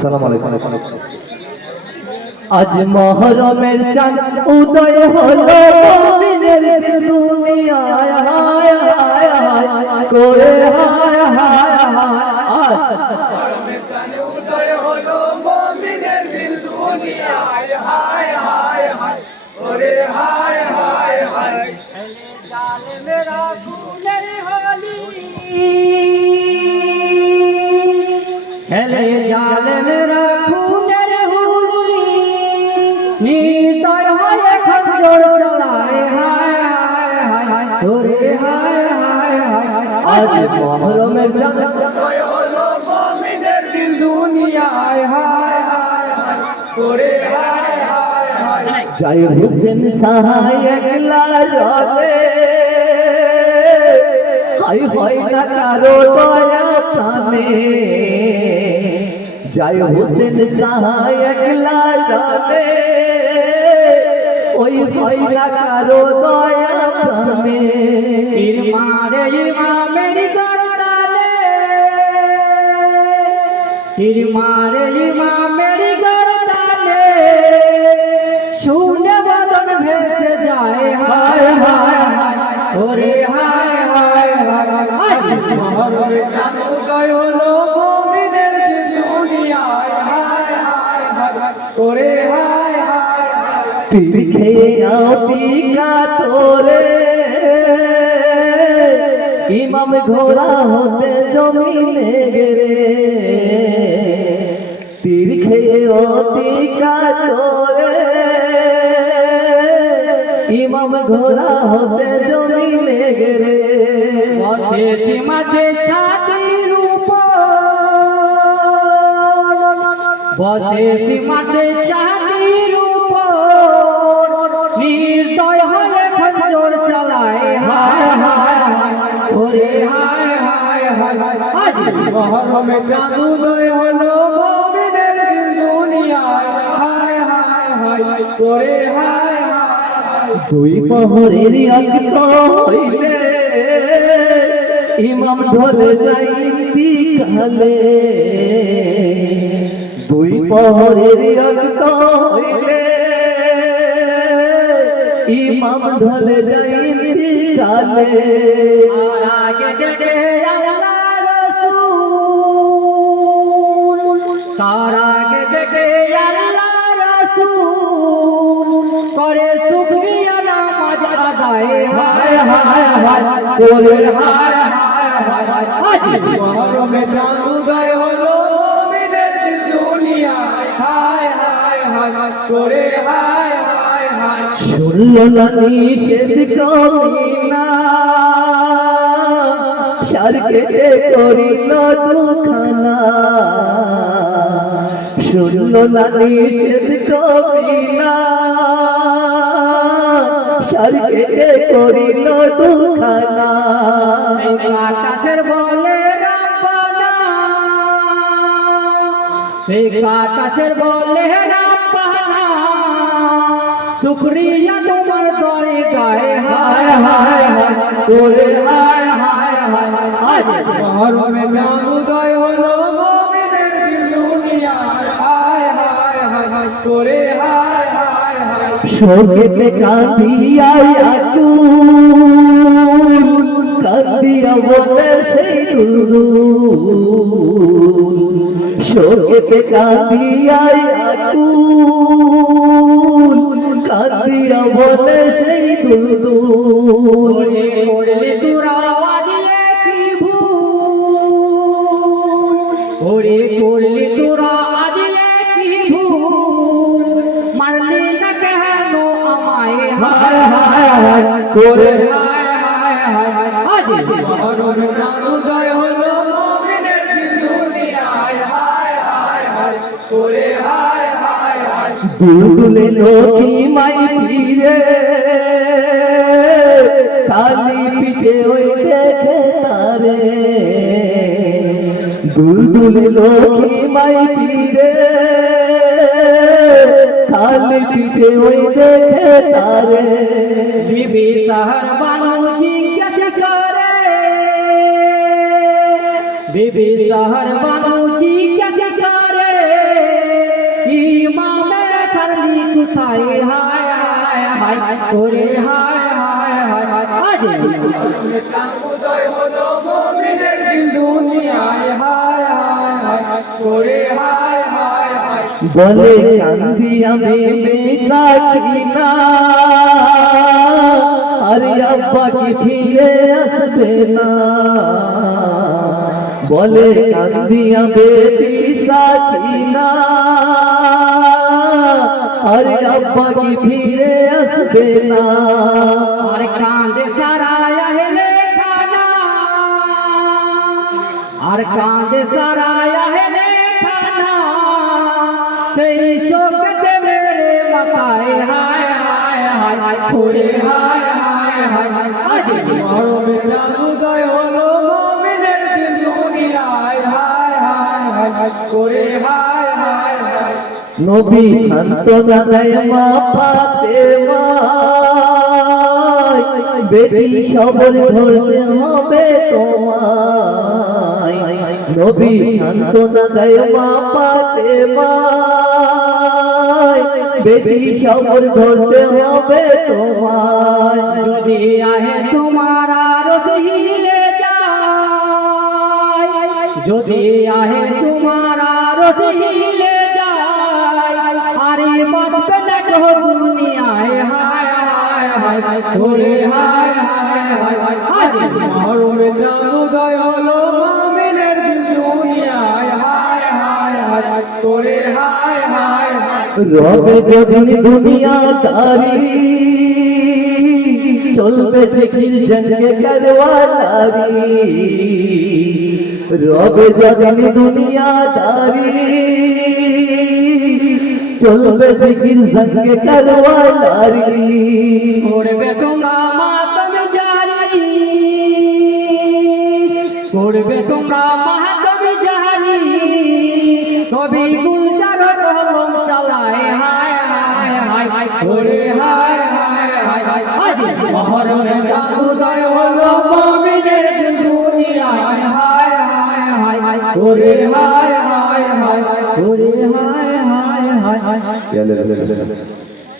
আসসালামু আলাইকুম। আজ মুহররমের চাঁদ উদয় হলো মুমিনের দিল দুনিয়ায় হায় হায় হায় করে হায় হায় হায়। মুহররমের চাঁদ উদয় হলো মুমিনের দিল দুনিয়ায় হায় হায় হায় করে হায় হায় হায়। এলে জালেমেরা ফুলের হোলি, এলে জালেমেরা ফুলের হোলি, নির্দয় হয়ে খঞ্জর চালায় হায় হায় হায় করে হায় হায় হায়। আজ মুহররমের চাঁদ উদয় হলো মুমিনের দিল দুনিয়ায় হায় হায় হায় করে হায় হায় হায়। জয় হোসেন সাহায় একলা রবে হাই হয় না কারো দয়া প্রাণে। জয় হোসেন সাহায় একলা রবে ওই হয় না কারো দয়া প্রাণে। তীর মারে ইমামের গর্দানে, তীর মারে ইমামের গর্দানে, শুনে বদন ভেসে যায় হায় হায় হায় ওরে হায় হায় হায়। মুহররমের চাঁদ উদয় হলো মুমিনের দিল দুনিয়ায় হায় হায় হায় করে হায় হায় হায়। তীর খেয়ে আতি কাতরে ইমাম ঘোড়া হতে জমিনে গেরে। তীর খেয়ে অতি কাতরে ইমাম ঘোড়া হতে জমিনে গেরে। দেশি মাঠে ছাতির উপর, বসেছি মাঠে ছাতির উপর, নির্দয় হয়ে খঞ্জর চালায় হায় হায় হায় ওরে হায় হায় হায়। আজ মুহররমের চাঁদ উদয় হলো মুমিনের দিল দুনিয়ায় হায় হায় হায় করে হায় হায় হায়। দুই প্রহরের অক্ত হইলে ইমাম ঢলে যাইতি কালে। দুই প্রহরের অক্ত হইলে ইমাম ঢলে যাইতি কালে। আর আগে যেতে আল্লাহ রাসূল, তার আগে যেতে আল্লাহ রাসূল, করে শুকরিয়া নামাজ আদায় হায় হায় হায় করে হায় হায় হায়। আজ মুহররমের চাঁদ উদয় হলো মুমিনের দিল দুনিয়ায় হায় হায় হায় করে হায় হায় হায়। শুনল না নিষেধ করিনা সার কেটে করিল দুখানা। শুনল না নিষেধ করিনা সার কেটে করিল দুখানা। আকাশের বলে রাব্বানা, সেই আকাশের বলে রাব্বানা, শুকরিয়া তোমার দরে গায়ে হায় হায় হায় করে হায় হায় হায়। আজ মুহররমের চাঁদ উদয় হলো মুমিনের দিল দুনিয়ায় হায় হায় হায় করে হায় হায় হায়। শোকেতে কাঁদিয়াই আকুল কাঁদিয়া বলে সেই দুরুদ। শোকেতে কাঁদিয়াই আকুল কাঁদিয়া বলে সেই দুরুদ। ওরে করলে তোরা আজলে কি ভুল, ওরে করলে তোরা আজলে কি ভুল, মারলি না কেন আমায় হায় হায় হায় করে হায় হায় হায়। আজ মুহররমের চাঁদ উদয় হলো মুমিনের দিল দুনিয়ায় হায় হায় হায় করে হায় হায় হায়। দুলদুলে লোকি মাই ফিরে কালি পিঠে ওই দেখে তারে। দুলদুলে লোকি মাই ফিরে খালি পিঠে ওই দেখে তারে। बीबी शहर बानो जी कैसे करे, बीबी शहर बानो जी कैसे करे, জলসায় হায় হায় হায় ওরে হায় হায় হায় হায় চাঁদ উদয় হলো মুমিনের দিল দুনিয়ায় হায় হায় হায় ওরে হায় হায় হায় বলে কান্দি আমি মিসাকিনা আরে আব্বা কি ফিরে আসবে না বলে কান্দি আমি মিসাকিনা আরে আব্বা কি ফিরে আসবে না আর কাঁদে সারা আহলে খানা আর কাঁদে সারা আহলে খানা সেই শোকতে মেরে মাথায় হায় হায় হায় হায় ওরে হায় হায় হায় হায় মরমে চাঁদ উদয় হলো মুমিনের দিল দুনিয়ায় হায় হায় হায় হায় ওরে হায় হায় হায় নবী সান্তনা দেয় মা ফাতেমা বেটি সবর ধরতে হবে তোমায় নবী সান্তনা দেয় মা ফাতেমা বেটি সবর ধরতে হবে তোমায় যদি আহে তোমার আরশ হিলে যায় যদি আহে তোমার আরশ হিলে যায় আরে বাঁচবে না তো দুনিয়ায় হায় হায় হায় হায় ওরে হায় হায় হায় হায় মরমে চাঁদ উদয় হলো মুমিনের দিল দুনিয়ায় হায় হায় হায় হায় ওরে হায় হায় হায় রবে যখন দুনিয়াদারি চলবে জিকির জঙ্গে করওয়ালারি রবে যখন দুনিয়াদারি চলবে জিকির জঙ্গে করওয়ালারি করবে তোমরা মাতম জারি করবে তোমরা মাতম জারি কবি গুলজার কলম চালায় হায় হায় হায় হায় ওরে হায় হায় হায় হায় মরমে চাঁদ উদয় হলো মুমিনের দিল দুনিয়ায় হায় হায় হায় হায় ওরে হায় হায় হায় ওরে হায় হায় হায় হায়